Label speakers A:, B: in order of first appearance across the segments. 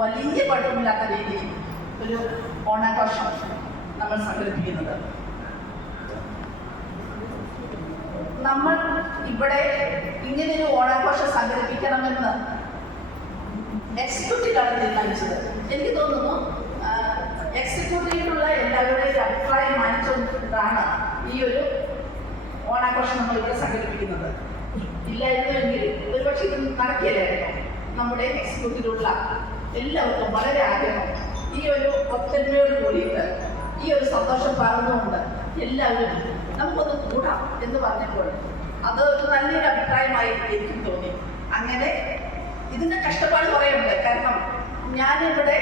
A: വലിയ കുഴപ്പമില്ലാത്ത രീതിയിൽ ഒരു ഓണാഘോഷം നമ്മൾ സംഘടിപ്പിക്കുന്നത്. നമ്മൾ ഇവിടെ ഇങ്ങനെ ഒരു ഓണാഘോഷം സംഘടിപ്പിക്കണമെന്ന് എക്സിക്യൂട്ടീവാണ് തീരുമാനിച്ചത്. എനിക്ക് തോന്നുന്നു എക്സിക്യൂട്ടീവിലുള്ള എല്ലാവരുടെയും അഭിപ്രായം മാനിച്ചുകൊണ്ടാണ് ഈ ഒരു ഓണാഘോഷം നമ്മൾ ഇവിടെ സംഘടിപ്പിക്കുന്നത്. ഇല്ലായിരുന്നു എങ്കിൽ ഒരുപക്ഷെ ഇത് നടക്കില്ലായിരുന്നു നമ്മുടെ എക്സിക്യൂട്ടീവിലുള്ള എല്ലാവർക്കും വളരെ ആഗ്രഹം. ഈ ഒരു ഒത്തൊരുമയോട് കൂടിയിട്ട് ഈ ഒരു സന്തോഷം പറഞ്ഞുകൊണ്ട് എല്ലാവരും നമുക്കൊന്ന് കൂടാം എന്ന് പറഞ്ഞപ്പോൾ അത് ഒരു നല്ലൊരു അഭിപ്രായമായി എനിക്കും തോന്നി. അങ്ങനെ ഇതിന്റെ കഷ്ടപ്പാട് കുറേയുണ്ട്. കാരണം ഞാനിവിടെ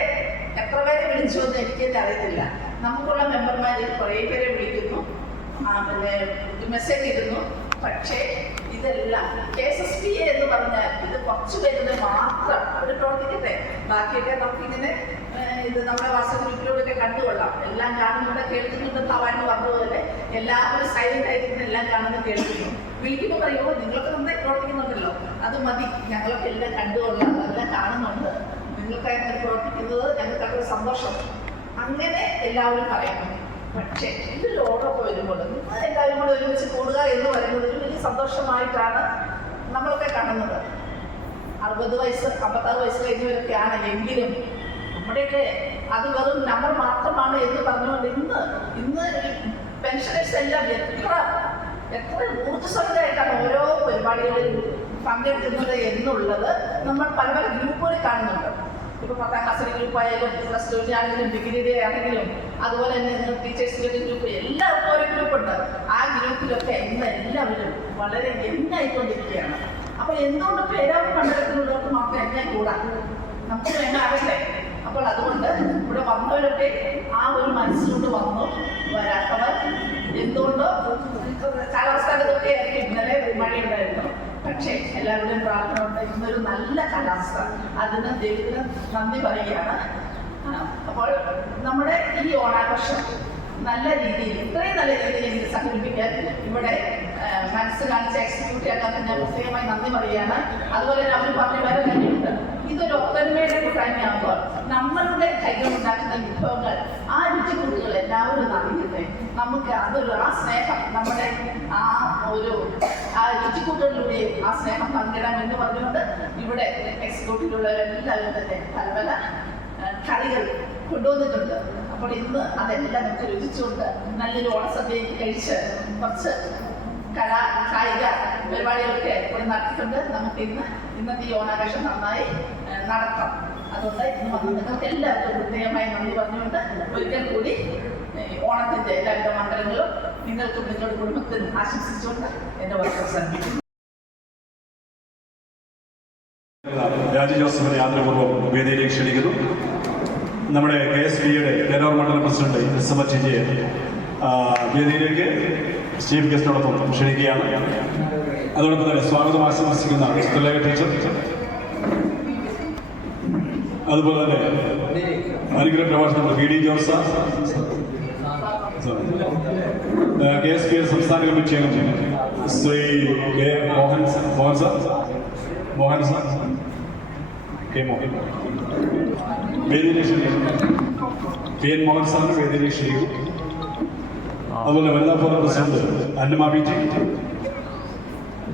A: എത്ര പേരെ വിളിച്ചു എന്ന് എനിക്ക് അറിയത്തില്ല. നമുക്കുള്ള മെമ്പർമാരിൽ കുറേ പേരെ വിളിക്കുന്നു. പിന്നെ മെസ്സേജ് ഇടുന്നു. പക്ഷേ ഇതെല്ലാം. കെ എസ് എസ് പി എന്ന് പറഞ്ഞാൽ ഇത് കുറച്ച് പേരുടെ മാത്രം അവർ പ്രവർത്തിക്കട്ടെ. ബാക്കിയൊക്കെ നമുക്കിങ്ങനെ ഇങ്ങനെ ഇത് നമ്മുടെ വാസഗ്രൂപ്പിലൂടെയൊക്കെ ഗ്രൂപ്പിലൂടെയൊക്കെ കണ്ടുകൊള്ളാം. എല്ലാം കാണുന്നുണ്ട് കേൾക്കുന്നുണ്ട് തവാൻ പറഞ്ഞതുപോലെ എല്ലാവരും സൈലന്റ് ആയിരിക്കുന്ന എല്ലാം കാണുന്നു കേൾക്കുന്നു. വിളിക്കുമ്പോൾ പറയുമ്പോൾ നിങ്ങളൊക്കെ നന്നായി പ്രവർത്തിക്കുന്നുണ്ടല്ലോ. അത് മതി. ഞങ്ങളൊക്കെ എല്ലാം കണ്ടുകൊള്ളാം. എല്ലാം കാണുന്നുണ്ട്. നിങ്ങൾക്കായി പ്രവർത്തിക്കുന്നത് ഞങ്ങൾക്ക് അത്ര സന്തോഷം. അങ്ങനെ എല്ലാവരും പറയുന്നു. പക്ഷേ എന്റെ ലോണൊക്കെ വരുമ്പോൾ നിങ്ങൾ എല്ലാവരും കൂടെ ഒരുമിച്ച് കൂടുക എന്ന് പറയുന്നത് ഒരു വലിയ സന്തോഷമായിട്ടാണ് നമ്മളൊക്കെ കാണുന്നത്. അറുപത് വയസ്സ് അമ്പത്താറ് വയസ്സ് കഴിഞ്ഞവരൊക്കെയാണ് എങ്കിലും നമ്മുടെയൊക്കെ അത് വെറും നമ്പർ മാത്രമാണ് എന്ന് പറഞ്ഞുകൊണ്ട് ഇന്ന് ഇന്ന് പെൻഷനേഴ്സ് എല്ലാം എത്ര എത്ര ഊർജസ്വലരായിട്ടാണ് ഓരോ പരിപാടികളിൽ പങ്കെടുക്കുന്നത് എന്നുള്ളത് നമ്മൾ പല പല ഗ്രൂപ്പുകളിൽ കാണുന്നുണ്ട്. ഇപ്പൊ പത്താം ക്ലാസ് ഗ്രൂപ്പ് ആയാലും പ്ലസ് ടുവിന്റെ ആണെങ്കിലും ഡിഗ്രിയുടെ ആണെങ്കിലും അതുപോലെ തന്നെ ടീച്ചേഴ്സിന്റെ ഗ്രൂപ്പ് എല്ലാവർക്കും ഓരോ ഗ്രൂപ്പുണ്ട് ആ ഗ്രൂപ്പിലൊക്കെ ഇന്ന് എല്ലാവരും വളരെ എന്നായിക്കൊണ്ടിരിക്കുകയാണ് അപ്പോൾ എന്തുകൊണ്ട് പേരാവ് പണ്ടെടുക്കുന്നവർക്ക് മാത്രം എന്നെ കൂടാ? നമുക്ക് വേണ്ട ആകട്ടെ അപ്പോൾ അതുകൊണ്ട് ഇവിടെ വന്നവരൊക്കെ ആ ഒരു മനസ്സിലോട്ട് വന്നു. വരാത്തവർ എന്തുകൊണ്ടോ? കാലാവസ്ഥ ഇന്നലെ മഴയുണ്ടായിരുന്നു. പക്ഷേ എല്ലാവരുടെയും പ്രാർത്ഥന ഉണ്ട് ഇന്നൊരു നല്ല കാലാവസ്ഥ. അതിന് ദൈവത്തിന് നന്ദി പറയുകയാണ്. അപ്പോൾ നമ്മുടെ ഈ ഓണാഘോഷം നല്ല രീതിയിൽ ഇത്രയും നല്ല രീതിയിൽ എനിക്ക് സംഘടിപ്പിക്കാൻ ഇവിടെ മനസ്സ് കാണിച്ച് എക്സിക്യൂട്ട് ചെയ്യാൻ ഞാൻ പ്രത്യേകമായി നന്ദി പറയുകയാണ്. അതുപോലെ അവർ പറഞ്ഞ വേറെ കാര്യമുണ്ട്. ഇതൊരു ഒത്തൊരുമയുടെ കൂട്ടായ്മയാകുമ്പോൾ നമ്മളുടെ കൈകൾ ഉണ്ടാക്കുന്ന വിഭവങ്ങൾ ആ രുചിക്കൂട്ടുകൾ എല്ലാവരും അറിയട്ടെ നമുക്ക് അതൊരു ആ സ്നേഹം നമ്മുടെ ആ ഒരു ആ ആ സ്നേഹം പങ്കിടാം എന്ന് പറഞ്ഞുകൊണ്ട് ഇവിടെ എക്സിക്യൂട്ടീവിലുള്ളവരെല്ലാവരും തന്നെ പല പല കറികൾ കൊണ്ടുവന്നിട്ടുണ്ട്. അപ്പോൾ ഇന്ന് അതെല്ലാം നമുക്ക് രുചിച്ചുകൊണ്ട് നല്ലൊരു ഓണസദ്യയൊക്കെ കഴിച്ച് കുറച്ച് കലാ കായിക പരിപാടികളൊക്കെ ഇവിടെ നടത്തിക്കൊണ്ട് നമുക്ക് ഇന്ന് ഇന്നത്തെ ഈ ഓണാഘോഷം നന്നായി നടത്താം അതുകൊണ്ട് ഇന്ന് വന്ന നിങ്ങൾക്ക് എല്ലാവർക്കും പ്രത്യേകമായി നന്ദി പറഞ്ഞുകൊണ്ട് ഒരിക്കൽ കൂടി ഓണത്തിന്റെ എല്ലാവിധ മണ്ഡലങ്ങളും നിങ്ങൾക്കും നിങ്ങളുടെ കുടുംബത്തിനും ആശംസിച്ചുകൊണ്ട് എന്റെ വാക്ക് അവസാനിപ്പിക്കുന്നു
B: രാജു ജോസഫിനെ ആദരപൂർവം വേദിയിലേക്ക് ക്ഷണിക്കുന്നു. നമ്മുടെ കെ എസ് ബിയുടെ കേരള മണ്ഡലം പ്രസിഡന്റ് എസ് എം ചിജിയെ വേദിയിലേക്ക് ചീഫ് ഗസ്റ്റിനോടൊപ്പം ക്ഷണിക്കുകയാണ്. അതോടൊപ്പം തന്നെ സ്വാഗതം ആശംസിക്കുന്ന തുലക ടീച്ചർ. അതുപോലെ തന്നെ അനുഗ്രഹ പ്രഭാഷണം P D Jose K S P S സംസ്ഥാന കമ്മിറ്റി അംഗം Shri K Mohan Mohan sir Mohan sir K Mohan. ക്ഷണിക്കുന്നു കെ എൻ മോഹൻ സാറിന് ക്ഷണിക്കുന്നു അതുപോലെ വനിതാ പ്രസിഡന്റ് അന്നമ ബി ടി.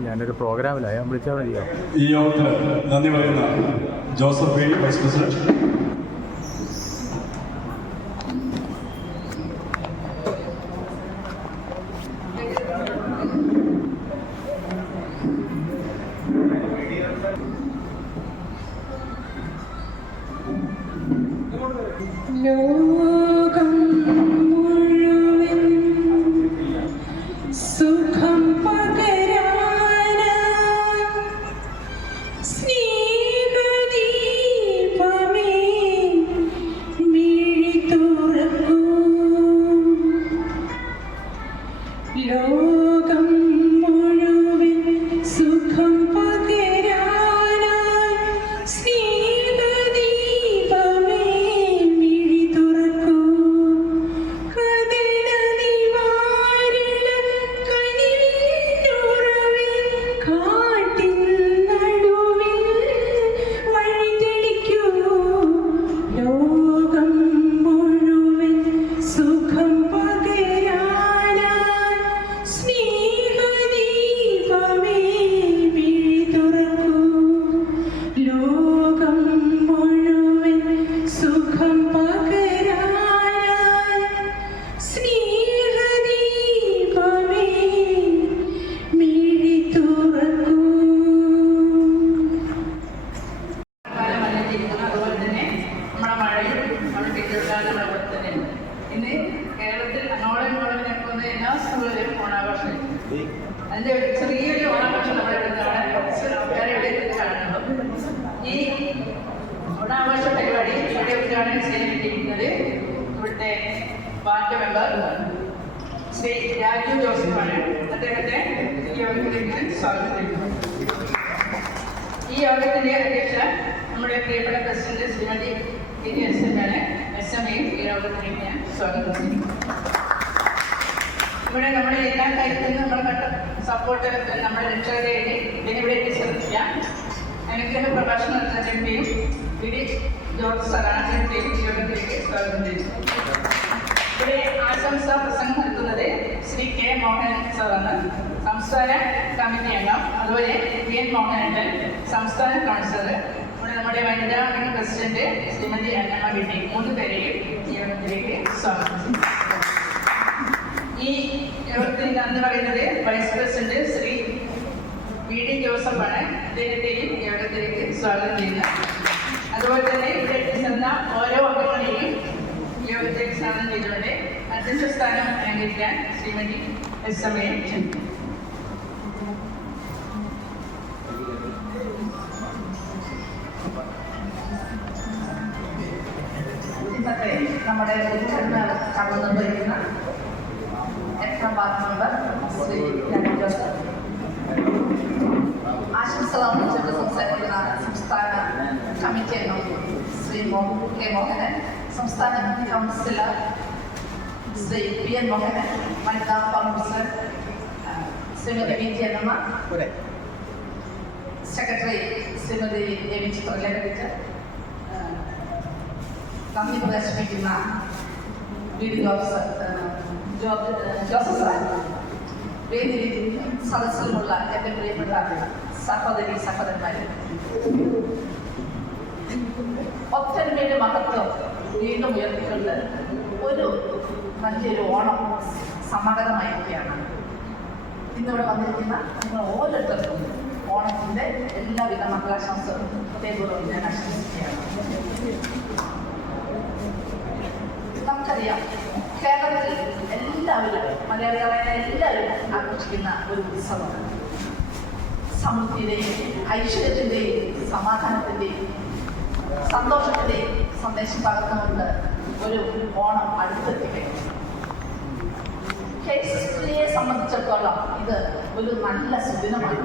C: ഞാനൊരു പ്രോഗ്രാമിലാണ് ഞാൻ വിളിച്ചാൽ മതിയോ?
B: ഈ യോഗത്തിന് നന്ദി പറയുന്ന ജോസഫ് വൈസ് പ്രസിഡന്റ്.
A: സപ്പോർട്ട് നമ്മുടെ രക്ഷകരെയും ഇതിനിവിടേക്ക് ശ്രദ്ധിക്കാം. അനുഗ്രഹ പ്രഭാഷണം നടത്തുന്നതിന്റെയും വിധി ജോർജ് സറാണിന്റെയും യോഗത്തിലേക്ക് സ്വാഗതം ചെയ്യുന്നു ഇവിടെ ആശംസാ പ്രസംഗം നൽകുന്നത് ശ്രീ കെ മോഹൻ സാറാണ്. സംസ്ഥാന കമ്മിറ്റി അംഗം അതുപോലെ കെ എൻ മോഹനൻ സംസ്ഥാന കൗൺസിലർ നമ്മുടെ വനിതാ വിംഗ് പ്രസിഡന്റ് ശ്രീമതി അന്നമ്മ ബിട്ടി മൂന്ന് പേരെയും യോഗത്തിലേക്ക് സ്വാഗതം ഈ യോഗത്തിൽ നന്ദി പറയുന്നത് vice president Shri V D ജോസഫാണ്. അദ്ദേഹത്തെയും യോഗത്തിലേക്ക് സ്വാഗതം ചെയ്യുന്നത് അതുപോലെ തന്നെ ഇവിടെ എത്തിച്ചേർന്ന ഓരോ അംഗങ്ങളെയും യോഗത്തിലേക്ക് സ്വാഗതം ചെയ്തുകൊണ്ട് അധ്യക്ഷ സ്ഥാനം അലങ്കരിക്കാൻ ശ്രീമതി എസ് എം എ ക്ഷണിക്കുന്നു നമ്മുടെ ഉദ്ഘാടന കടന്നു എട്ടാം വാർഡ് മെമ്പർ ശ്രീ രാജു ജോസഫ് ആശംസകൾ അറിയിച്ചുകൊണ്ട് സംസാരിക്കുന്ന സംസ്ഥാന കമ്മിറ്റി അംഗം ശ്രീ മോഹൻ കെ മോഹനൻ സംസ്ഥാന councillor Shri P N Mohanan വനിതാ കൗൺസിലർ ആ, Shrimati V G Annamma secretary Shrimati Ravi Chithralekha നന്ദി പ്രദർശിപ്പിക്കുന്ന V D Jose Joseph sir വേദി സദസ്സിലുമുള്ള എന്റെ പ്രിയപ്പെട്ട സഹോദരി സഹോദരന്മാരെ ഒത്തൊരുമയുടെ മഹത്വം വീണ്ടും ഉയർത്തിക്കൊണ്ട് ഒരു നല്ലൊരു ഓണം സമാഗതമായിരിക്കുകയാണ്. ഇന്നിവിടെ വന്നിരിക്കുന്ന നിങ്ങൾ ഓരോരുത്തർക്കും ഓണത്തിന്റെ എല്ലാവിധ മംഗളാശംസകളും ഹൃദയപൂർവം ഞാൻ ആശംസിക്കുകയാണ്. നമുക്കറിയാം കേരളത്തിൽ എല്ലാവരും മലയാളികളായ എല്ലാവരും ആഘോഷിക്കുന്ന ഒരു ഉത്സവമാണ്. സമൃദ്ധിയുടെയും ഐശ്വര്യത്തിന്റെയും സമാധാനത്തിന്റെയും സന്തോഷത്തിന്റെയും സന്ദേശം പകർന്നുകൊണ്ട് ഒരു ഓണം സ്ത്രീയെ സംബന്ധിച്ചിടത്തോളം ഇത് ഒരു നല്ല സുദിനമാണ്.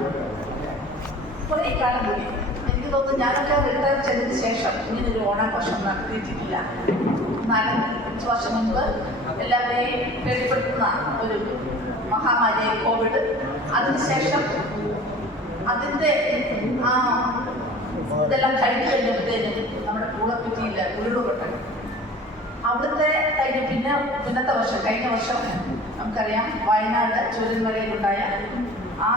A: കുറേ കാലം കൂടി. എനിക്ക് തോന്നുന്നു ഞാനൊക്കെ റിട്ടയർ ചെയ്തതിന് ശേഷം ഇങ്ങനെ ഒരു ഓണാഘോഷം നടത്തിയിട്ടില്ല. എന്നാലും കുറച്ച് വർഷം മുമ്പ് എല്ലാവരെയും പേടിപ്പെടുത്തുന്ന ഒരു മഹാമാരിയായി കോവിഡ് അതിനുശേഷം അതിന്റെ ആ ഇതെല്ലാം കഴിഞ്ഞു കഴിഞ്ഞപ്പോഴത്തേനും നമ്മുടെ കൂടക്കുറ്റിയിൽ ഉരുളുപൊട്ടൽ. അവിടുത്തെ കഴിഞ്ഞ പിന്നെ പിന്നത്തെ വർഷം കഴിഞ്ഞ വർഷം നമുക്കറിയാം വയനാട് ചുരന്മലയിലുണ്ടായ ആ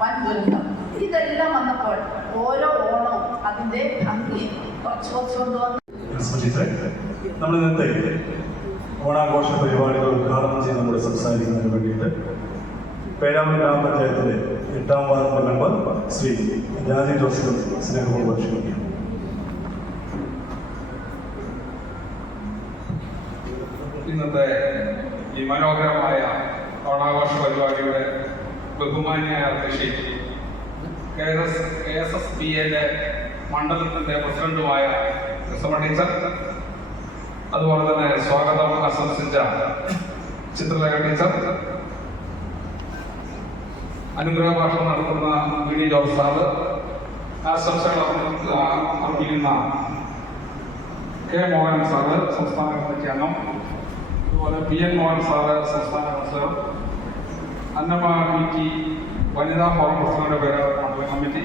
A: വൻ ദുരന്തം. ഇതെല്ലാം വന്നപ്പോൾ ഓരോ ഓണവും അതിന്റെ ഭംഗി കുറച്ച് കുറച്ച് കൊണ്ടുവന്ന്
B: നമ്മൾ ഓണാഘോഷ പരിപാടികൾ ഉദ്ഘാടനം ചെയ്ത് നമ്മൾ സംസാരിക്കുന്നതിന് വേണ്ടിയിട്ട് പേരാമൺ ഗ്രാമപഞ്ചായത്തിലെ എട്ടാം വാർഡ് മെമ്പർ ശ്രീ രാജീവ് ജോസഫ് സ്നേഹപൂർവം ക്ഷണിക്കുന്നു
D: ഇന്നത്തെ ഈ മനോഹരമായ ഓണാഘോഷ പരിപാടിയുടെ ബഹുമാന്യായ അധ്യക്ഷി K S K S S P എന്റെ മണ്ഡലത്തിന്റെ പ്രസിഡന്റുമായ കൃഷ്ണ ടീച്ചർ അതുപോലെ തന്നെ സ്വാഗതം ആശംസിച്ച ചിത്രലേഖ ടീച്ചർ അനുഗ്രഹ ഭാഷണം നടത്തുന്ന വി ഡി ജോർജ് സാറ് ആശംസകൾ അർപ്പിക്കുന്ന കെ മോഹൻ സാറ് സംസ്ഥാന കമ്മിറ്റി അംഗം. അതുപോലെ പി എൻ മോഹൻ സാറ് സംസ്ഥാന കൗൺസിലർ. അന്നമ്മ പി ടി വനിതാ ഫോറം പ്രസിഡന്റ് പേര് മണ്ഡല കമ്മിറ്റി.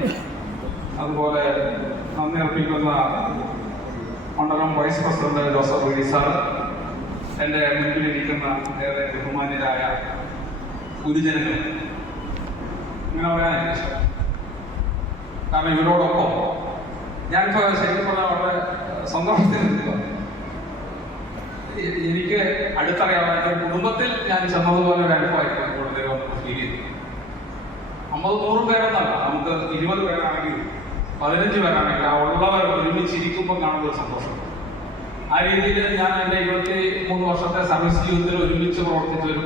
D: അതുപോലെ നന്ദി അർപ്പിക്കുന്ന മണ്ഡലം vice president Joseph V sir. എന്റെ മുൻപിലിരിക്കുന്ന ഏറെ ബഹുമാന്യരായ ഗുരുജനങ്ങൾ. പറയാൻ കാരണം ഇവരോടൊപ്പം ഞാനിപ്പോൾ ശരിക്കും പറഞ്ഞാൽ വളരെ സന്തോഷത്തിൽ നിൽക്കുക എനിക്ക് അടുത്തറിയാം എന്റെ കുടുംബത്തിൽ ഞാൻ ചെന്നതുപോലെ ഒരു അനുഭവമായിരിക്കും കൂടുതൽ വന്ന് ഫീൽ ചെയ്തു അമ്പത് നൂറ് പേരെന്നല്ല നമുക്ക് ഇരുപത് പേരാണെങ്കിൽ പതിനഞ്ച് പേരാണെങ്കിൽ ആ ഉള്ളവർ ഒരുമിച്ചിരിക്കുമ്പോൾ കാണുന്ന ഒരു സന്തോഷം. ആ രീതിയിൽ ഞാൻ എന്റെ ഇരുപത്തി മൂന്ന് വർഷത്തെ സർവീസ് ജീവിതത്തിൽ ഒരുമിച്ച് പ്രവർത്തിച്ചൊരു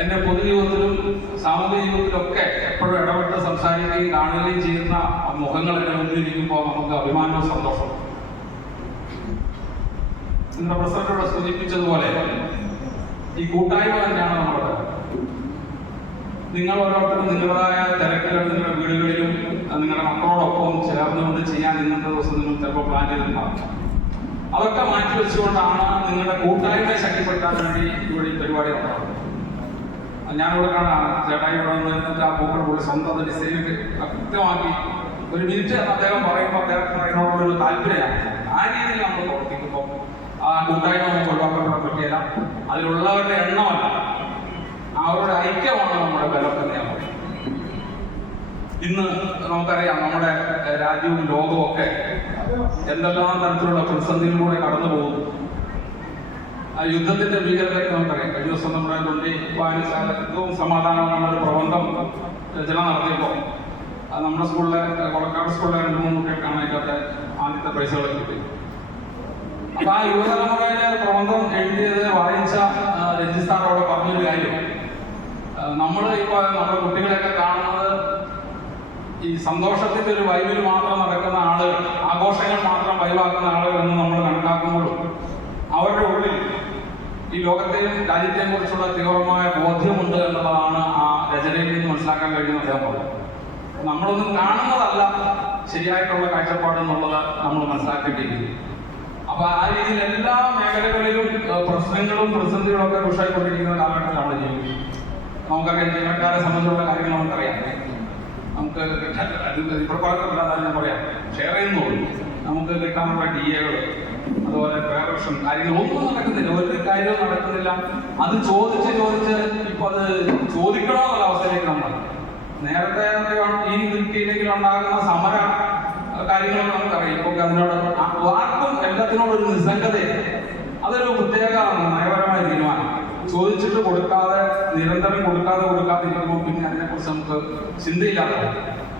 D: എന്റെ പൊതുജീവിതത്തിലും സാമൂഹിക ജീവിതത്തിലൊക്കെ എപ്പോഴും ഇടപെട്ട് സംസാരിക്കുകയും കാണുകയും ചെയ്യുന്ന മുഖങ്ങൾ എന്റെ മുന്നിലിരിക്കുമ്പോൾ നമുക്ക് അഭിമാനവും സന്തോഷവും. ഇന്ന് പ്രസിഡന്റോട് സൂചിപ്പിച്ചതുപോലെ ഈ കൂട്ടായ്മ തന്നെയാണ് നമ്മുടെ നിങ്ങൾ ഓരോരുത്തരും നിങ്ങളുടേതായ തിരക്കുകൾ നിങ്ങളുടെ വീടുകളിലും നിങ്ങളുടെ മക്കളോടൊപ്പം ചേർന്നുകൊണ്ട് ചെയ്യാൻ ഇന്നത്തെ ദിവസം നിങ്ങൾ ചിലപ്പോൾ പ്ലാൻ ചെയ്തിട്ടുണ്ടാകും അതൊക്കെ മാറ്റി വെച്ചുകൊണ്ടാണ് നിങ്ങളുടെ കൂട്ടായ്മയെ ശക്തിപ്പെടുത്താൻ വേണ്ടി ഇവിടെ പരിപാടി നടത്തുന്നത് ഞാനിവിടെ കാണാം. ചേട്ടായി ഇവിടെ വന്ന് നിന്നിട്ട് ആ പൂക്കൾ പുള്ളി സ്വന്തം ഡിസൈൻ കൃത്യമാക്കി ഒരു മിനിറ്റ് അദ്ദേഹം പറയുമ്പോൾ അദ്ദേഹത്തിന് അതിനോടുള്ളൊരു താല്പര്യമാണ്. ആ രീതിയിൽ നമ്മൾ പ്രവർത്തിക്കുമ്പോൾ ആ കൂട്ടായ്മ നമുക്ക് ഒഴിവാക്കപ്പെടാൻ പറ്റിയല്ല അതിലുള്ളവരുടെ എണ്ണമല്ല. അവരുടെ ഐക്യമാണ് നമ്മുടെ ബലം തന്നെയാണ് ഇന്ന് നമുക്കറിയാം നമ്മുടെ രാജ്യവും ലോകവും ഒക്കെ എന്തെല്ലാം തരത്തിലുള്ള പ്രതിസന്ധികളിലൂടെ കടന്നു പോകുന്നു ആ യുദ്ധത്തിന്റെ ഭീകരതയൊക്കെ നമുക്കറിയാം. കഴിഞ്ഞ ദിവസം നമ്മുടെ തുള്ളി വായനശാല യുദ്ധവും സമാധാനവും എന്നൊരു പ്രബന്ധം രചന നടത്തിയപ്പോൾ. നമ്മുടെ സ്കൂളിലെ കൊളക്കാട് സ്കൂളിലെ രണ്ട് മൂന്ന് കുട്ടികൾക്കാണ് അതിന്റെ ആദ്യത്തെ പ്രൈസുകൾ കിട്ടി അപ്പൊ ആ യുവതലമുറയിലെ പ്രബന്ധം എഴുതിയത് വായിച്ച രഞ്ജിത്ത് പറഞ്ഞൊരു കാര്യം. നമ്മൾ ഇപ്പൊ നമ്മുടെ കുട്ടികളെയൊക്കെ കാണുന്നത് ഈ സന്തോഷത്തിന്റെ ഒരു വൈബിൽ മാത്രം നടക്കുന്ന ആളുകൾ ആഘോഷങ്ങൾ മാത്രം വൈവാക്കുന്ന ആളുകൾ എന്ന് നമ്മൾ കണക്കാക്കുമ്പോഴും അവരുടെ ഉള്ളിൽ ഈ ലോകത്തെ രാജ്യത്തെ കുറിച്ചുള്ള തീവ്രമായ ബോധ്യമുണ്ട് എന്നുള്ളതാണ് ആ രചനയിൽ നിന്ന് മനസ്സിലാക്കാൻ കഴിയുന്ന അദ്ദേഹം നമ്മളൊന്നും കാണുന്നതല്ല ശരിയായിട്ടുള്ള കാഴ്ചപ്പാട് എന്നുള്ളത് നമ്മൾ മനസ്സിലാക്കേണ്ടിയിരിക്കുന്നു. അപ്പൊ ആ രീതിയിൽ എല്ലാ മേഖലകളിലും പ്രശ്നങ്ങളും പ്രതിസന്ധികളും ഒക്കെ രൂക്ഷമായിക്കൊണ്ടിരിക്കുന്ന കാലഘട്ടത്തിലാണ് നമ്മൾ ജീവിക്കും നമുക്കറിയാം ജീവനക്കാരെ സംബന്ധിച്ചുള്ള കാര്യങ്ങൾ നമുക്കറിയാം. നമുക്ക് ഇവിടെ അതാണ് ഞാൻ പറയാം. ഷെയർ ചെയ്യുന്നു നമുക്ക് കിട്ടാനുള്ള ഡി എകൾ അതുപോലെ പേർഷൻ കാര്യങ്ങളൊന്നും നടക്കുന്നില്ല. ഒരു കാര്യവും നടക്കുന്നില്ല. അത് ചോദിച്ച് ചോദിച്ച് ഇപ്പൊ അത് ചോദിക്കണോ എന്നുള്ള അവസ്ഥയിലേക്ക് നമ്മൾ നേരത്തെ ഈ നിൽക്കിയില്ലെങ്കിൽ ഉണ്ടാകുന്ന സമര കാര്യങ്ങളൊക്കെ നമുക്കറിയാം. ഇപ്പൊ അതിനോട് ആർക്കും എല്ലാത്തിനോടും ഒരു നിസ്സംഗതയാണ് അതൊരു പ്രത്യേക നയപരമായ തീരുമാനം. ചോദിച്ചിട്ട് കൊടുക്കാതെ നിരന്തരം കൊടുക്കാതെ കൊടുക്കാതെ ഇരിക്കുമ്പോൾ പിന്നെ അതിനെ കുറിച്ച് നമുക്ക് ചിന്തയില്ലാതെ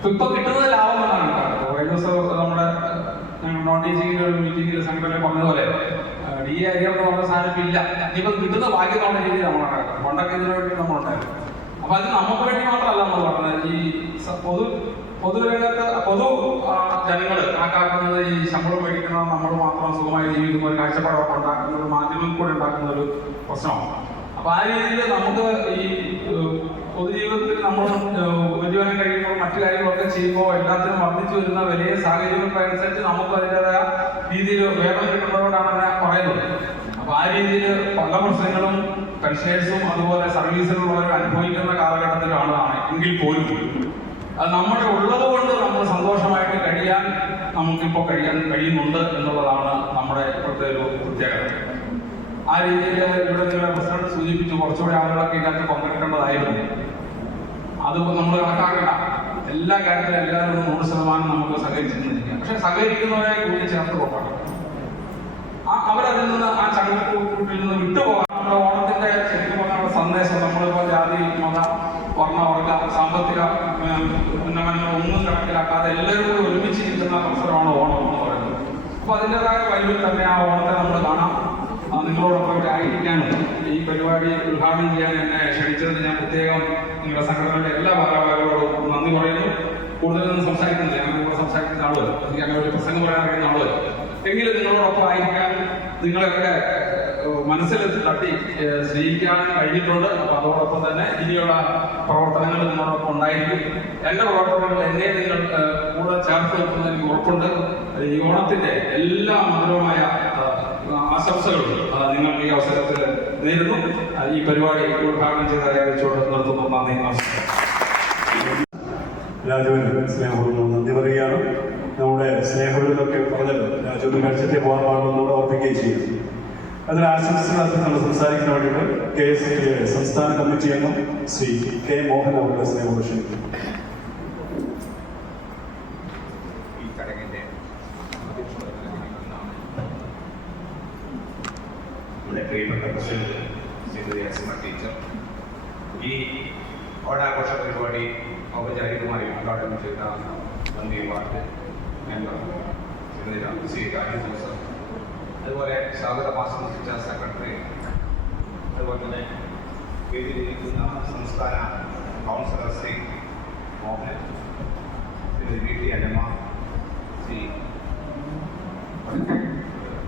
D: ഇപ്പൊ കിട്ടുന്നത് ലാഭം എന്നാണ് കഴിഞ്ഞ ദിവസം നമ്മുടെ നോൺ ഒരു മീറ്റിംഗിൽ സംഘടന പറഞ്ഞതുപോലെ ഡി എ അരിയർ എന്ന് പറഞ്ഞ സാധനം ഇല്ല. ഇനിയിപ്പോ കിട്ടുന്ന ഭാഗ്യം എന്നുള്ള രീതിയിൽ നമ്മൾ നടക്കുന്നത് പണ്ടൊക്കെ ഇതിനു വേണ്ടി നമ്മൾ ഉണ്ടായിരുന്നു. അപ്പൊ അത് നമുക്ക് വേണ്ടി മാത്രമല്ല നമ്മൾ പറഞ്ഞത്. ഈ പൊതു പൊതുരംഗത്ത് പൊതു ജനങ്ങൾ കണക്കാക്കുന്നത് ഈ ശമ്പളം മേടിക്കുന്നത് നമ്മൾ മാത്രം സുഖമായി ജീവിക്കുന്ന ഒരു കാഴ്ചപ്പാടൊക്കെ ഉണ്ടാക്കുന്ന ഒരു മാധ്യമം കൂടെ ഉണ്ടാക്കുന്ന ഒരു പ്രശ്നമാണ്. അപ്പൊ ആ രീതിയിൽ നമുക്ക് ഈ പൊതുജീവിതത്തിൽ നമ്മൾ ഉപജീവനം കഴിയുമ്പോൾ മറ്റു കാര്യങ്ങളൊക്കെ ചെയ്യുമ്പോൾ എല്ലാത്തിനും വർദ്ധിച്ചു വരുന്ന വലിയ സാഹചര്യങ്ങൾക്കനുസരിച്ച് നമുക്ക് അതിന്റെതായ രീതിയിൽ വേഗം കിട്ടുന്നതുകൊണ്ടാണ് ഞാൻ പറയുന്നത്. അപ്പൊ ആ രീതിയിൽ പല പ്രശ്നങ്ങളും പെൻഷേഴ്സും അതുപോലെ സർവീസിലുള്ളവരും അനുഭവിക്കുന്ന കാലഘട്ടത്തിലാണ് എങ്കിൽ പോലും അത് നമ്മുടെ ഉള്ളത് കൊണ്ട് നമ്മൾ സന്തോഷമായിട്ട് കഴിയാൻ നമുക്കിപ്പോൾ കഴിയാൻ കഴിയുന്നുണ്ട് എന്നുള്ളതാണ് നമ്മുടെ ഇപ്പോഴത്തെ ഒരു പ്രത്യേകത. ആ രീതിയിൽ ഇവിടെ നിങ്ങളുടെ പ്രസിഡന്റ് സൂചിപ്പിച്ചു. കുറച്ചുകൂടി ആളുകളൊക്കെ ഇതിനകത്ത് പങ്കെടുക്കേണ്ടതായിരുന്നു അത് നമ്മൾ കണക്കാക്കണ്ട. എല്ലാ കാര്യത്തിലും എല്ലാവരും നൂറ് ശതമാനം നമുക്ക് സഹകരിച്ചിരിക്കാം പക്ഷെ സഹകരിക്കുന്നവരെ കൂടി ചേർത്ത് പോകണം ആ അവരതിൽ നിന്ന് ആ ചങ്ങലക്കൂട്ടിൽ നിന്ന് വിട്ടുപോകാം. നമ്മുടെ ഓണത്തിന്റെ ശരിക്കും പറഞ്ഞ സന്ദേശം നമ്മളിപ്പോൾ ജാതി മത വർണ വർഗ സാമ്പത്തിക ഉന്നമനം ഒന്നും കണക്കിലാക്കാതെ എല്ലാവരും കൂടി ഒരുമിച്ച് കിട്ടുന്ന അവസരമാണ് ഓണം എന്ന് പറയുന്നത്. അപ്പൊ അതിന്റെതായ വലിയ തന്നെ ആ ഓണത്തെ നമ്മൾ കാണാം. നിങ്ങളോടൊപ്പം ആയിരിക്കാനും ഈ പരിപാടി ഉദ്ഘാടനം ചെയ്യാൻ എന്നെ ക്ഷണിച്ചതിന് ഞാൻ പ്രത്യേകം നിങ്ങളുടെ സംഘടനയുടെ എല്ലാ ഭാരവാഹികളോടും നന്ദി പറയുന്നു. കൂടുതലൊന്നും സംസാരിക്കുന്നില്ല. ഞാൻ ഇവിടെ സംസാരിക്കുന്ന ആളുകൾ അങ്ങനെ ഒരു പ്രസംഗം പറയാൻ അറിയുന്ന ആളുകൾ എങ്കിലും നിങ്ങളോടൊപ്പം ആയിരിക്കാൻ നിങ്ങളൊക്കെ മനസ്സിൽ തട്ടി സ്നേഹിക്കാൻ കഴിഞ്ഞിട്ടുണ്ട്. അപ്പൊ അതോടൊപ്പം തന്നെ ഇനിയുള്ള പ്രവർത്തനങ്ങൾ നിങ്ങളോടൊപ്പം ഉണ്ടായിരിക്കും. എന്റെ പ്രവർത്തനങ്ങൾ എന്നെ നിങ്ങൾ കൂടെ ചേർത്ത് നിർത്തുന്ന ഉറപ്പുണ്ട്. ഈ ഓണത്തിന്റെ എല്ലാ മധുരമായ ആശംസകളും നിങ്ങൾക്ക് ഈ അവസരത്തിൽ നേരുന്നു. ഈ പരിപാടി ഉദ്ഘാടനം ചെയ്ത അറിയിച്ചുകൊണ്ട് നിർത്തുന്നു. നന്ദി നമസ്കാരം.
B: രാജുവിന് സ്നേഹപൂർവം നന്ദി പറയുകയാണ്. നമ്മുടെ സ്നേഹവിരുദ്ധൊക്കെ പറഞ്ഞത് രാജുവിന് കഴിച്ചിട്ടേ പോകാൻ പാടുള്ളൂ ഓർപ്പിക്കുകയും ചെയ്യും അതിൽ ആശംസകൾ നമ്മൾ സംസാരിക്കാൻ വേണ്ടിയിട്ട് കെ എസ് സംസ്ഥാന കമ്മിറ്റി അംഗം ശ്രീ കെ മോഹൻ അവരുടെ സ്നേഹപൂർവം ക്ഷണിക്കുന്നു
E: ഈ ചടങ്ങിന്റെ നമ്മുടെ പ്രിയപ്പെട്ട പ്രസിഡന്റ് ശ്രീമതി അസിമ ടീച്ചർ ഈ ഓണാഘോഷ പരിപാടി ഔപചാരികമായി ഉദ്ഘാടനം ചെയ്ത നന്ദി വാർഡ് മെമ്പർ ശ്രീമതി രാ- ശ്രീ രാജീവ് ജോസഫ് അതുപോലെ സ്വാഗതം ആശംസിച്ച സെക്രട്ടറി അതുപോലെ തന്നെ വേദിയിലിരിക്കുന്ന സംസ്ഥാന councillor Shri Mohan Shri V T Annamma Shri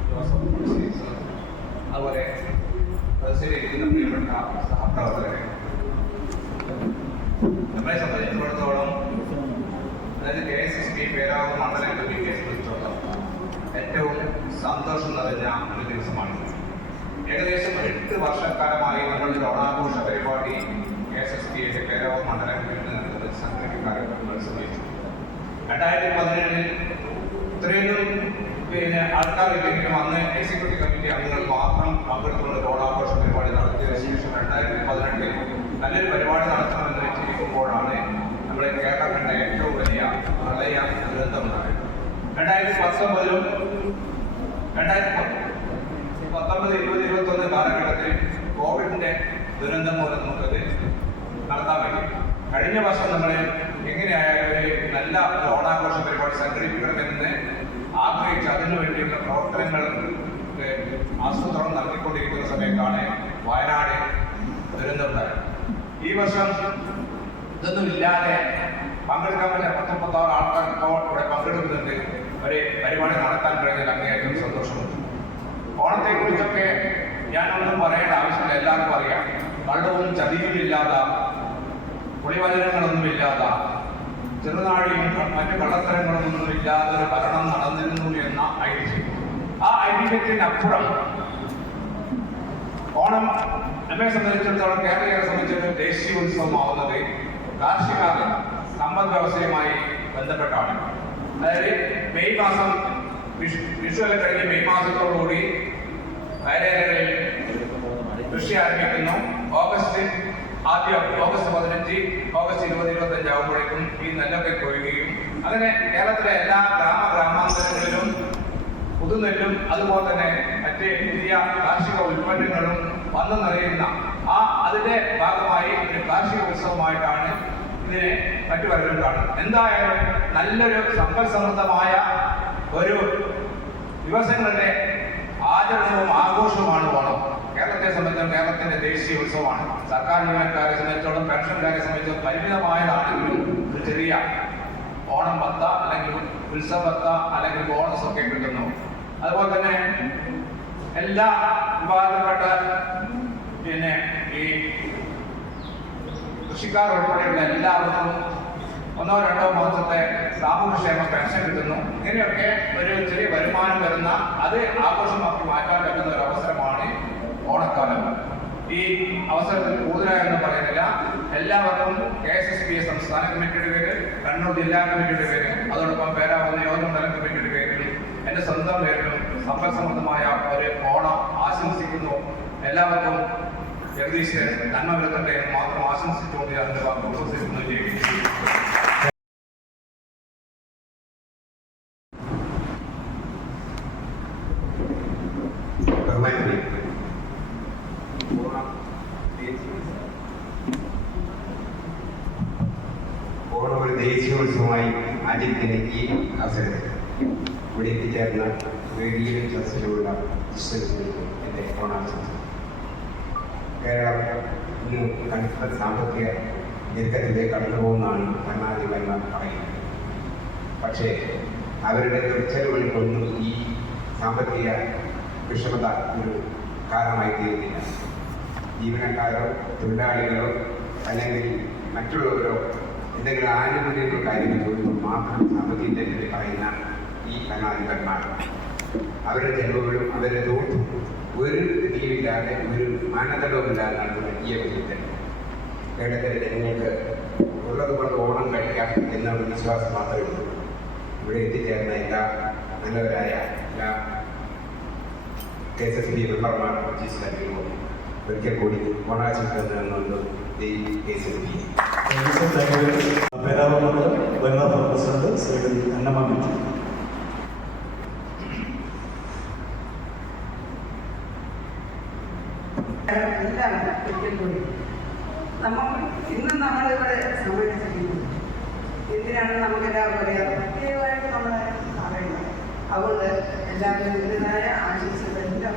E: Joseph Francis, അതുപോലെ സദസ്സിലിരിക്കുന്ന പ്രിയപ്പെട്ട സഹപ്രവർത്തകരെ നമ്മളെ സംബന്ധിച്ചിടത്തോളം അതായത് K S S P Perav മണ്ഡലം കമ്മിറ്റിയെ സംബന്ധിച്ചിടത്തോളം ഏറ്റവും സന്തോഷം നിറഞ്ഞ ഒരു ദിവസമാണ്. ഏകദേശം എട്ട് വർഷക്കാലമായി നമ്മളൊരു ഓണാഘോഷ പരിപാടി കെ എസ് എസ് പിയുടെ പേരാവ് മണ്ഡലം കമ്മിറ്റി നേതൃത്വത്തിൽ സംഘടിപ്പിക്കാൻ നമ്മൾ ശ്രമിച്ചു രണ്ടായിരത്തി പതിനേഴിൽ ഇത്രയും പിന്നെ ആൾക്കാരില്ലെങ്കിലും അന്ന് എക്സിക്യൂട്ടീവ് കമ്മിറ്റി അംഗങ്ങൾ മാത്രം പങ്കെടുത്തുകൊണ്ട് ഒരു ഓണാഘോഷ പരിപാടി നടത്തിയതിനു ശേഷം രണ്ടായിരത്തി പതിനെട്ടിൽ നല്ലൊരു പരിപാടി നടത്തണമെന്ന് വെച്ചിരിക്കുമ്പോഴാണ് നമ്മുടെ കേരളം കണ്ട ഏറ്റവും വലിയ പ്രളയ ദുരന്തമുണ്ടായത് രണ്ടായിരത്തി പത്തൊമ്പതിലും രണ്ടായിരത്തി പത്ത് പത്തൊമ്പത് ഇരുപത് ഇരുപത്തൊന്ന് കാലഘട്ടത്തിൽ കോവിഡിന്റെ ദുരന്തം മൂലം നമുക്കത് നടത്താൻ പറ്റി കഴിഞ്ഞ വർഷം നമ്മൾ എങ്ങനെയായാലും ഒരു നല്ല ഓണാഘോഷ പരിപാടി സംഘടിപ്പിക്കണമെന്ന് ആഗ്രഹിച്ച് അതിനു വേണ്ടിയുള്ള പ്രവർത്തനങ്ങൾ ആസൂത്രണം നടത്തിക്കൊണ്ടിരിക്കുന്ന സമയത്താണ് വയനാട് ദുരന്തമുണ്ടായത്. ഈ വർഷം ഇതൊന്നും ഇല്ലാതെ പങ്കെടുക്കാൻ പറ്റിയ പത്തൊമ്പത്താറ് ആൾക്കാർ ഇപ്പോൾ ഇവിടെ പങ്കെടുക്കുന്നുണ്ട്. ഒരു പരിപാടി നടത്താൻ കഴിഞ്ഞാൽ അങ്ങേയറ്റം സന്തോഷമുണ്ട്. ഓണത്തെ കുറിച്ചൊക്കെ ഞാനൊന്നും പറയേണ്ട ആവശ്യമില്ല എല്ലാവർക്കും അറിയാം. കള്ളവും പുളിവചനങ്ങളൊന്നും ഇല്ലാത്ത ചെറുനാഴിയും മറ്റു കള്ളത്തരങ്ങളൊന്നും ഇല്ലാതെ ഒരു ഭരണം നടന്നിരുന്നു എന്ന ഐതിഹ്യം. ആ ഐതിഹ്യത്തിനപ്പുറം ഓണം നമ്മെ സംബന്ധിച്ചിടത്തോളം കേരളീയരെ സംബന്ധിച്ചിടത്തോളം ദേശീയ ഉത്സവമാവുന്നത് കാർഷിക സമ്പദ് വ്യവസ്ഥയുമായി ബന്ധപ്പെട്ടാണ്. അതായത് മെയ് മാസം വിഷു വിഷുവെല്ലാം കഴിഞ്ഞ് മെയ് മാസത്തോടുകൂടി വയലേലകളിൽ കൃഷി ആരംഭിക്കുന്നു. ഓഗസ്റ്റ് ആദ്യം ഓഗസ്റ്റ് പതിനഞ്ച് ഓഗസ്റ്റ് ഇരുപത് ഇരുപത്തഞ്ച് ആകുമ്പോഴേക്കും ഈ നെല്ലൊക്കെ കൊയ്യുകയും. അങ്ങനെ കേരളത്തിലെ എല്ലാ ഗ്രാമ ഗ്രാമാന്തരങ്ങളിലും പുതുനെല്ലും അതുപോലെ തന്നെ മറ്റ് പുതിയ കാർഷിക ഉൽപ്പന്നങ്ങളും വന്നു നിറയുന്ന ആ അതിന്റെ ഭാഗമായി ഒരു കാർഷിക ഉത്സവമായിട്ടാണ് ഇതിനെ മറ്റു പലരും കാണുന്നത് എന്തായാലും നല്ലൊരു സമ്പൽ സമൃദ്ധമായ ഒരു ദിവസങ്ങളുടെ ആചരണവും ആഘോഷവുമാണ് ഓണം. കേരളത്തെ സംബന്ധിച്ചിടത്തോളം കേരളത്തിന്റെ ദേശീയ ഉത്സവമാണ്. സർക്കാർ ജീവനക്കാരെ സംബന്ധിച്ചോളം പെൻഷൻകാരെ സംബന്ധിച്ചോളം പരിമിതമായതാണെങ്കിലും ഒരു ചെറിയ ഓണം പത്ത അല്ലെങ്കിൽ ഉത്സവ പത്ത അല്ലെങ്കിൽ ബോണസ് ഒക്കെ കിട്ടുന്നു. അതുപോലെ തന്നെ എല്ലാ വിഭാഗത്തിൽപ്പെട്ട പിന്നെ ഈ കൃഷിക്കാർ ഉൾപ്പെടെയുള്ള എല്ലാവർക്കും ഒന്നോ രണ്ടോ മാസത്തെ സാമൂഹ്യക്ഷേമ പെൻഷൻ കിട്ടുന്നു. ഇങ്ങനെയൊക്കെ ഒരു ചെറിയ വരുമാനം വരുന്ന അത് ആഘോഷമാക്കി മാറ്റാൻ പറ്റുന്ന ഒരു അവസരമാണ് ഓണക്കാലം. ഈ അവസരത്തിൽ കൂടുതലായെന്ന് പറയുന്നില്ല. എല്ലാവർക്കും കെ എസ് എസ് പി സംസ്ഥാന കമ്മിറ്റിയുടെ പേര് കണ്ണൂർ ജില്ലാ കമ്മിറ്റിയുടെ പേര് അതോടൊപ്പം പേരാവുന്ന യോജനമണ്ഡലം കമ്മിറ്റിയുടെ പേരിൽ എന്റെ സ്വന്തം പേരിലും സമ്പൽ ഒരു ഓണം ആശംസിക്കുന്നു. എല്ലാവർക്കും ജഗദീശ് നന്മ വരുത്തട്ടെ എന്ന് മാത്രം ആശംസിച്ചുകൊണ്ട് ഞാൻ എന്റെ വാക്കുകൾ ജയിക്കുന്നു
F: ബഹുമാനമേ ഓണം ഒരു ദേശീയോത്സവമായി ആചരിക്കുന്ന ഈ അവസരത്തിൽ ഇവിടെ എത്തിച്ചേർന്ന വേദിയിലും ചർച്ചയിലുള്ള എന്റെ ഓണാശംസ. കേരളം ഇന്ന് കടുത്ത സാമ്പത്തിക ദീർഘത്തിലെ കടന്നു പോകുന്നതാണ് ഭരണാധികാരികൾ പറയുന്നത്. പക്ഷേ അവരുടെ ചെലവുകൾക്കൊന്നും ഈ സാമ്പത്തിക വിഷമത ഒരു കാരണമായി തീരുന്നില്ല. ജീവനക്കാരോ തൊഴിലാളികളോ അല്ലെങ്കിൽ മറ്റുള്ളവരോ എന്തെങ്കിലും ആനുകൂല്യങ്ങളോ കാര്യങ്ങൾ മാത്രം തെറ്റിൽ പറയുന്ന ഈ ഭരണാധിപന്മാർ. അവരുടെ ചെലവുകളും അവരുടെ തോട്ടും ഒരു രീതിയില്ലാതെ ഒരു മാനദണ്ഡവുമില്ലാതെ നടത്തുന്ന ഈ വിധത്തിൽ കേരളത്തിലെ ജനങ്ങൾക്ക് ഉള്ളതുകൊണ്ട് ഓണം കഴിക്കാം എന്നുള്ള വിശ്വാസം മാത്രമേ ഉള്ളൂ. ഇവിടെ എത്തിച്ചേർന്ന എല്ലാ നല്ലവരായ എല്ലാ കെ എസ് എസ് ബി മെമ്പർമാർ ഒരിക്കൽ കൂടി ഓണാശംസകൾ നേർന്നുകൊണ്ട് ഈ കെ എസ് എസ് ബി
B: പേരാവുന്നത് വനിതാ പ്രസിഡന്റ് ശ്രീമതി അന്നമ്മ ബിജു
G: എന്താണ് ഒരിക്കൽ കൂടി നമ്മൾ ഇന്ന് നമ്മളിവിടെ സമ്മതിച്ചിരിക്കുന്നത് എന്തിനാണ് നമുക്ക് എല്ലാവർക്കും അറിയാം പ്രത്യേകമായിട്ട് നമ്മൾ അറിയുന്നത് അതുകൊണ്ട് എല്ലാവരും ഇതിന്റെതായ ആശംസകൾ എല്ലാം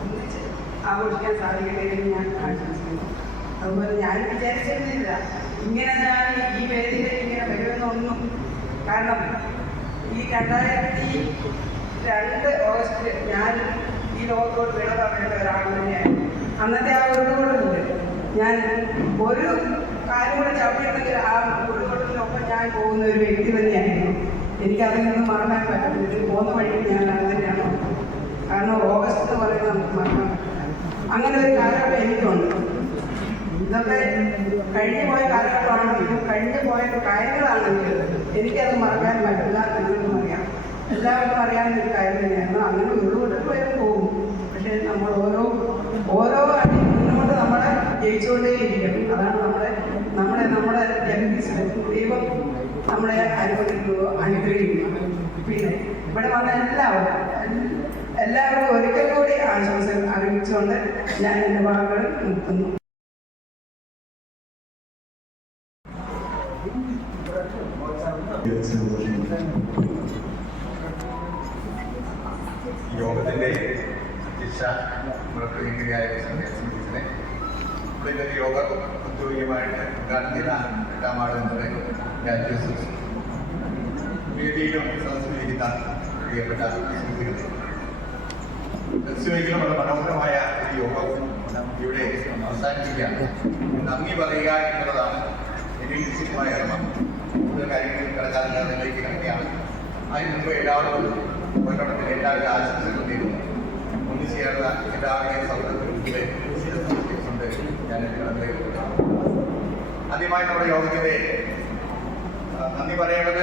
G: ഒന്നിച്ച് ആഘോഷിക്കാൻ സാധിക്കട്ടെ എന്ന് ഞാൻ ആശംസിക്കുന്നു. അതുപോലെ ഞാൻ വിചാരിച്ചിരുന്നില്ല. ഇങ്ങനെ ഞാൻ ഈ വേദിയിൽ ഇങ്ങനെ വരുമെന്നൊന്നും. കാരണം ഈ രണ്ടായിരത്തി രണ്ട് ഓഗസ്റ്റ് ഞാൻ ഈ ലോകത്തോട് വിട പറയേണ്ട ഒരാൾ തന്നെയായിരുന്നു. അന്നത്തെ ആ ഉരുളുകൊടുണ്ട് ഞാൻ ഒരു കാര്യം കൂടെ ചവിട്ടിയിട്ടുണ്ടെങ്കിൽ ആ ഉരുളുകൊടുത്തിനൊപ്പം ഞാൻ പോകുന്ന ഒരു വ്യക്തി തന്നെയായിരുന്നു. എനിക്കതിൽ നിന്ന് മറക്കാൻ പറ്റും ഇതിൽ പോകുന്ന വഴി ഞാൻ അങ്ങനെയാണ് കാരണം ഓഗസ്റ്റ് എന്ന് പറയുന്നത് നമുക്ക് മറക്കാൻ പറ്റില്ല. അങ്ങനെ ഒരു കാലഘട്ടം എനിക്കുണ്ട്. ഇതൊക്കെ കഴിഞ്ഞു പോയ കാലഘട്ടമാണെങ്കിലും കഴിഞ്ഞു പോയ കാര്യങ്ങളാണെങ്കിലും എനിക്കത് മറക്കാൻ പറ്റില്ല നിങ്ങൾക്കും അറിയാം എല്ലാവർക്കും അറിയാവുന്ന ഒരു കാര്യം തന്നെയാണ്. അങ്ങനെ ഉരുളുകൊണ്ടിട്ട് വരെ പോകും. പക്ഷേ നമ്മൾ ഓരോ ഓരോ അടി മുന്നോട്ട് നമ്മളെ ജയിച്ചുകൊണ്ടേയിരിക്കണം. അതാണ് നമ്മുടെ നമ്മുടെ നമ്മുടെ ദൈവം നമ്മളെ അനുവദിക്കുകയോ അനുഗ്രഹിക്കുക. പിന്നെ ഇവിടെ വന്ന എല്ലാവരും എല്ലാവർക്കും ഒരിക്കൽ കൂടി ആശംസകൾ അറിയിച്ചുകൊണ്ട് ഞാൻ എന്റെ വാക്കുകൾ നിർത്തുന്നു
H: യോഗത്തിന്റെ അധ്യക്ഷ നമ്മുടെ പ്രിയങ്കരിയായ സന്ദേശനെ ഇന്നത്തെ യോഗം ഔദ്യോഗികമായിട്ട് ഉദ്ഘാടനം ചെയ്ത എട്ടാം വാർഡ് മെമ്പറെ ഞാൻ ജോസഫ് വേദിയിലും സംസ്കരിക്കുന്ന പ്രിയപ്പെട്ട സുഹൃത്തുക്കളെ. തീർച്ചയായും വളരെ മനോഹരമായ ഒരു യോഗം ഇവിടെ അവസാനിപ്പിക്കുകയാണ്. നന്ദി പറയുക എന്നുള്ളതാണ് എനിക്ക് നിശ്ചിതമായ കർമ്മം കൂടുതൽ കാര്യങ്ങൾ കിടക്കാതിലേക്ക് കിടക്കുകയാണ്. അതിന് മുമ്പ് എല്ലാവർക്കും ഒരെണ്ണത്തിൽ എല്ലാവരും ആശംസകൾ നേരുന്നു. ഒന്നു ചേർന്ന എല്ലാവരുടെയും സൗഹൃദത്തിലൂടെ ഞാൻ ആദ്യമായി നമ്മുടെ യോഗത്തിന്റെ ആ, നന്ദി പറയേണ്ടത്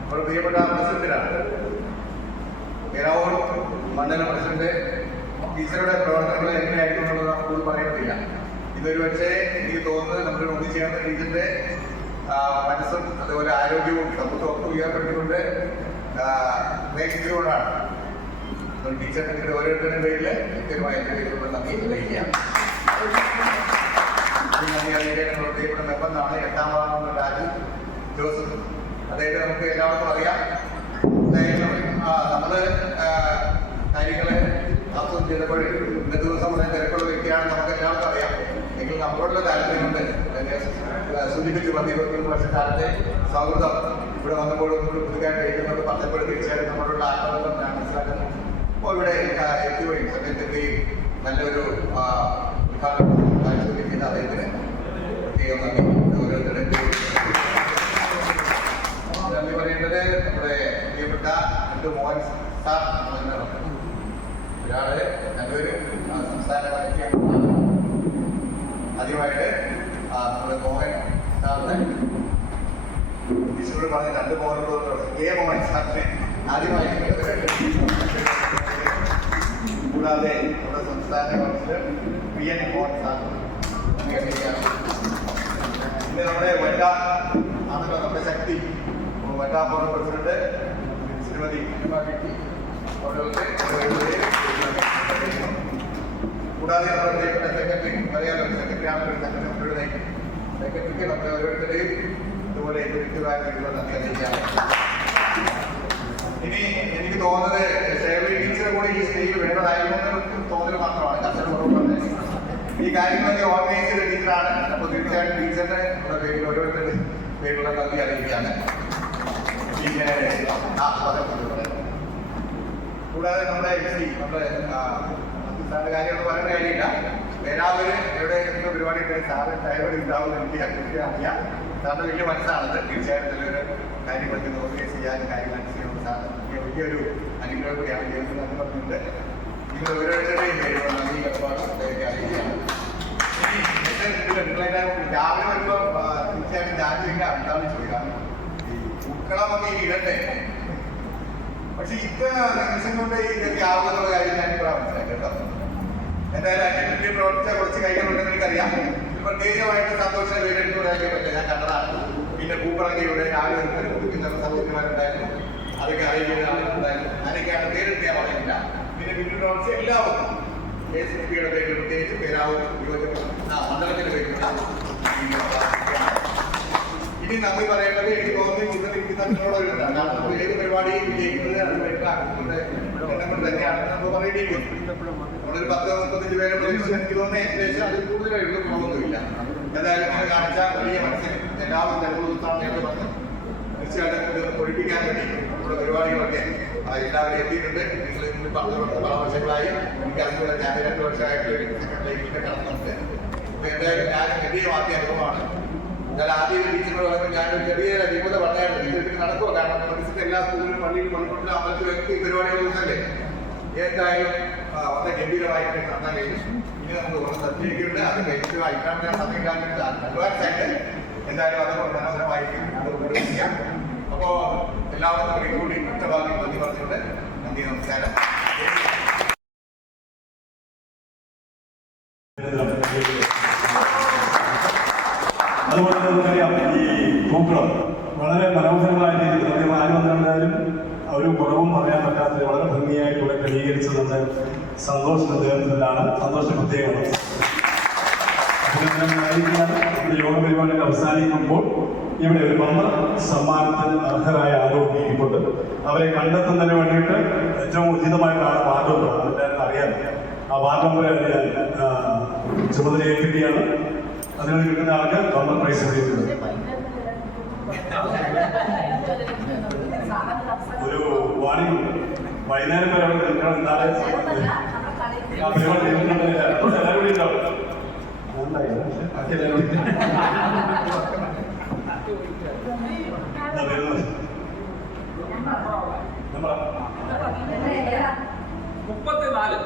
H: നമ്മുടെ പ്രിയപ്പെട്ട പ്രസിഡന്റിനാണ്. പേരാവൂർ മണ്ഡലം പ്രസിഡന്റ് ടീച്ചറുടെ പ്രവർത്തനങ്ങൾ എങ്ങനെയായിരുന്നു എന്നുള്ളത് നമുക്ക് ഒന്നും പറയത്തില്ല ഇതൊരു പക്ഷേ എനിക്ക് തോന്നുന്നത് നമ്മൾ ഒന്നിച്ചേർന്ന ടീച്ചറിന്റെ ആ, മനസ്സും അതുപോലെ ആരോഗ്യവും സമ്പത്തും ഒക്കെ പ്രേക്ഷിച്ചുകൊണ്ടാണ്. അപ്പോൾ ടീച്ചറിന്റെ ഓരോരുത്തരുടെ പേരിൽ കൃത്യമായി നന്ദി അറിയിക്കാം നമ്മൾ പ്രിയപ്പെട്ട മെമ്പറിനാണ് എട്ടാം വാർഡ് രാജു ജോസഫ് എല്ലാവർക്കും അറിയാം ആ, കാര്യങ്ങളെ ആസ്വദിച്ച് ചെയ്തപ്പോൾ ഇന്ന ദിവസം വളരെ തിരക്കുള്ള വ്യക്തിയാണ് നമുക്ക് എല്ലാവർക്കും അറിയാം എങ്കിൽ നമ്മളോടുള്ള താല്പര്യമുണ്ട് സൂചിപ്പിച്ചു ഇരുപത്തിമൂന്ന് വർഷക്കാലത്തെ സൗഹൃദം ഇവിടെ വന്നപ്പോൾ ഒന്നുകൂടി പുതുക്കാൻ കഴിയുന്നത് പറഞ്ഞപ്പോൾ തീർച്ചയായും നമ്മളോടുള്ള ആത്മബന്ധം ഞാൻ ഇവിടെ എത്തുകയും സമയത്തെത്തുകയും നല്ലൊരു ഉദ്ഘാടനം കാഴ്ചവെക്കുന്ന അദ്ദേഹത്തിന് പ്രത്യേകം നന്ദി ഓരോരുത്തരുടെ നന്ദി പറയേണ്ടത് നമ്മുടെ പ്രിയപ്പെട്ട രണ്ട് മോഹൻ സാർ ഒരാൾ നല്ലൊരു സംസ്ഥാന കമ്മിറ്റി ആദ്യമായിട്ട് നമ്മുടെ മോഹൻ സാറിന് ടീച്ചറോട് പറഞ്ഞ രണ്ട് മോഹനോട് കെ മോഹൻ സാറിനെ ആദ്യമായിട്ട് കൂടാതെ നമ്മുടെ സംസ്ഥാന കൗൺസിലർ എൻ സാർ പിന്നെ നമ്മുടെ വനിത ആണല്ലോ നമ്മുടെ ശക്തി വനിതാ ഫോറം പ്രസിഡന്റ് ശ്രീമതി കൂടാതെ നമ്മുടെ പ്രിയപ്പെട്ട സെക്രട്ടറി പറയാലോ സെക്രട്ടറി ആണല്ലോ സെക്രട്ടറിയുടെ സെക്രട്ടറിക്ക് നമ്മുടെ ഓരോരുത്തരെയും ഇതുപോലെ വ്യക്തിപരമായിട്ടുള്ള നന്ദി അറിയിക്കാം ഇനി എനിക്ക് തോന്നുന്നത് ഷേർലി ടീച്ചറെ കൂടി ഈ സ്റ്റേജിൽ വേണ്ടതായിരുന്നു എന്നൊരു തോന്നൽ മാത്രമാണ്. കുറവുള്ളത് ഈ കാര്യങ്ങളൊക്കെ ഓർഗനൈസ് ചെയ്ത ടീച്ചറാണ് അപ്പോൾ തീർച്ചയായിട്ടും ടീച്ചറിന്റെ പേരിൽ ഓരോരുത്തരുടെ പേരിലുള്ള നന്ദി അറിയിക്കുകയാണ്. കൂടാതെ നമ്മുടെ എക്സി നമ്മുടെ സാറിന്റെ കാര്യങ്ങൾ പറയുന്ന കാര്യമില്ല. വേറാവര് എവിടെ എന്തെങ്കിലും പരിപാടി ഉണ്ടെങ്കിൽ സാറ് ഡ്രൈവർ ഉണ്ടാവും എനിക്ക് അറിയാം. സാറിന്റെ വലിയ മനസ്സാണത്. തീർച്ചയായിട്ടും നല്ലൊരു കാര്യങ്ങളൊക്കെ നോക്കുകയും ചെയ്യാനും കാര്യങ്ങൾ ചെയ്യാനും സാർ വലിയൊരു അനുഗ്രഹം കൂടിയാണ് ജീവിതത്തിൽ നന്ദി പറഞ്ഞിട്ടുണ്ട് നിങ്ങൾ ഓരോരുത്തരുടെയും പേരുള്ള നന്ദി കടപ്പാട് അദ്ദേഹത്തെ അറിയിക്കുകയാണ് ഇനി എന്റെ ഇതിൽ നിങ്ങളെല്ലാവരും രാവിലെ വരുമ്പോൾ തീർച്ചയായിട്ടും ഞാൻ ചോദിക്കാൻ എന്താണ് ചോദിക്കാം ഈ പൂക്കളമൊക്കെ ഈ ഇടട്ടെ പക്ഷെ കൊണ്ട് ഇതൊക്കെ ആവുമെന്നുള്ള കാര്യം ഞാൻ ഇപ്പോൾ മനസ്സിലാക്കി എന്തായാലും പിന്നിൽ പ്രവർത്തിച്ച കുറച്ച് കാര്യങ്ങളുണ്ടെന്ന് എനിക്കറിയാം ഇത് പ്രത്യേകമായിട്ട് സന്തോഷം വീടെടുത്ത് പറയാൻ പറ്റില്ല ഞാൻ കണ്ടതാണ് പിന്നെ ഇവിടെ രാവിലെ സഹോദരിമാരുണ്ടായിരുന്നു അതൊക്കെ അറിയിക്കുന്ന ആളുകളുണ്ടായിരുന്നു അതിനൊക്കെയാണ് പേരെടുത്ത് ഞാൻ പറയുന്നില്ല പിന്നെ പ്രവർത്തിച്ച എല്ലാവർക്കും കെ എസ് പിയുടെ പേരിൽ പ്രത്യേകിച്ച് പേരാവും മണ്ഡലത്തിന്റെ പേരിൽ ഇനി നന്ദി പറയേണ്ടത് എനിക്ക് തോന്നുന്നു ഇന്ന് നിങ്ങളോട് കാരണം നമ്മൾ ഏത് പരിപാടി വിജയിക്കുന്നത് അത് വരുന്ന അംഗങ്ങളുടെ എണ്ണം കൊണ്ട് തന്നെയാണ് നമ്മൾ പറയേണ്ടിയിരിക്കുന്നത്. നമ്മളൊരു പത്ത് മുപ്പത്തഞ്ച് പേരെ പ്രതീക്ഷിച്ച് എനിക്ക് തോന്നുന്നു ഏകദേശം അതിൽ കൂടുതലായിട്ടുള്ള കുറവൊന്നുമില്ല എന്തായാലും നിങ്ങൾ കാണിച്ച വലിയ മനസ്സിന് എല്ലാവരും തെരഞ്ഞെടുപ്പ് ഉത്സാഹം വന്ന് തീർച്ചയായിട്ടും ഇത് ഒഴിപ്പിക്കാൻ വേണ്ടി നമ്മുടെ പരിപാടികളൊക്കെ എല്ലാവരും എത്തിയിട്ടുണ്ട്. പല വർഷങ്ങളായി എനിക്ക് അതുപോലെ ഞാൻ രണ്ട് വർഷമായിട്ട് സെക്രട്ടറിയിലേക്ക് കടന്നുണ്ട് അപ്പൊ എന്തായാലും ഞാൻ വലിയ വാദ്യ അനുഭവമാണ് ഞാൻ ആദ്യം ടീച്ചറിനോട് പറയുമ്പോൾ ചെറിയ പറഞ്ഞായിരുന്നു ഇത് ഇതിന് നടക്കുമോ കാരണം പരിസരത്തെ എല്ലാ സ്കൂളിലും പള്ളിയിലും പള്ളിക്കൊണ്ടിലും അമ്പലത്തിലും ഈ പരിപാടികളൊന്നുമല്ലേ എന്തായാലും വളരെ ഗംഭീരമായിട്ട് നടത്താൻ കഴിഞ്ഞു ഇനി നമുക്ക് കുറച്ച് സജ്ജീകരിക്കുന്നുണ്ട് അത് കഴിഞ്ഞിട്ട് വായിക്കാൻ സമയം കാണിച്ചിട്ട് അഡ്വാൻസ് ആയിട്ട് എന്തായാലും അത് മനോഹരമായിരിക്കും അത് ചെയ്യാം അപ്പോ എല്ലാവർക്കും കൂടി ഒറ്റവാക്കി നന്ദി പറഞ്ഞുകൊണ്ട് നന്ദി നമസ്കാരം.
B: അതുപോലെ നമുക്കറിയാം ഈ പൂക്കളം വളരെ മനോഹരമായ രീതിയിൽ സത്യം ആര് വന്നിട്ടുണ്ടായാലും ഒരു കുറവും പറയാൻ പറ്റാത്ത വളരെ ഭംഗിയായിട്ട് ഇവിടെ ക്രമീകരിച്ചതുകൊണ്ട് സന്തോഷം നേതൃത്വത്തിലാണ് സന്തോഷം പ്രത്യേകമാണ് യോഗ പരിപാടികൾ അവസാനിക്കുമ്പോൾ ഇവിടെ ഒരു വന്ന സമ്മാനത്തിന് അർഹരായ ആരോഗ്യം ഇരിക്കുന്നുണ്ട് അവരെ കണ്ടെത്തുന്നതിന് വേണ്ടിയിട്ട് ഏറ്റവും ഉചിതമായിട്ടാണ് വാർഡ് നമ്പർ അതിന്റെ അറിയാം. ആ വാർഡ് നമ്പർ ഞാൻ ചുമതല ഏൽപ്പിക്കുകയാണ്. അതിന് കിട്ടുന്ന ആൾക്ക് ബമ്പർ പ്രൈസ് ചെയ്യുന്നത് ഒരു വാണിംഗ് വൈകുന്നേരം വരെ നിൽക്കണം. എന്നാലേ എല്ലാവരും വരുന്നത്?
A: മുപ്പത്തിനാല്